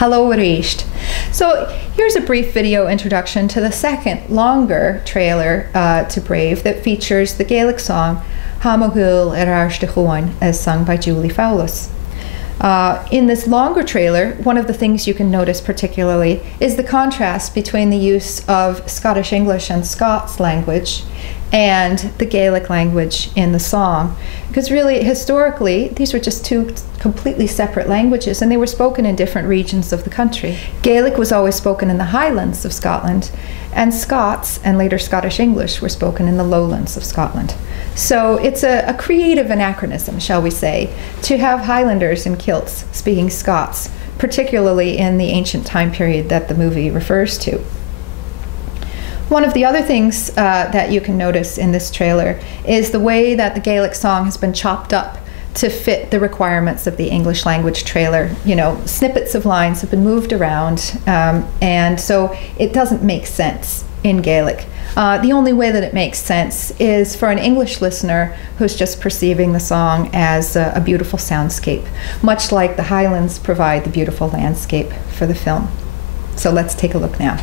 Hello Reisht. So here's a brief video introduction to the second, longer trailer to Brave that features the Gaelic song Mo Ghaol Chuain, as sung by Julie Fowlis. In this longer trailer, one of the things you can notice particularly is the contrast between the use of Scottish English and Scots language and the Gaelic language in the song. Because really, historically, these were just two completely separate languages, and they were spoken in different regions of the country. Gaelic was always spoken in the Highlands of Scotland, and Scots, and later Scottish English, were spoken in the Lowlands of Scotland. So it's a creative anachronism, shall we say, to have Highlanders in kilts speaking Scots, particularly in the ancient time period that the movie refers to. One of the other things that you can notice in this trailer is the way that the Gaelic song has been chopped up to fit the requirements of the English language trailer. You know, snippets of lines have been moved around, and so it doesn't make sense in Gaelic. The only way that it makes sense is for an English listener who's just perceiving the song as a beautiful soundscape, much like the Highlands provide the beautiful landscape for the film. So let's take a look now.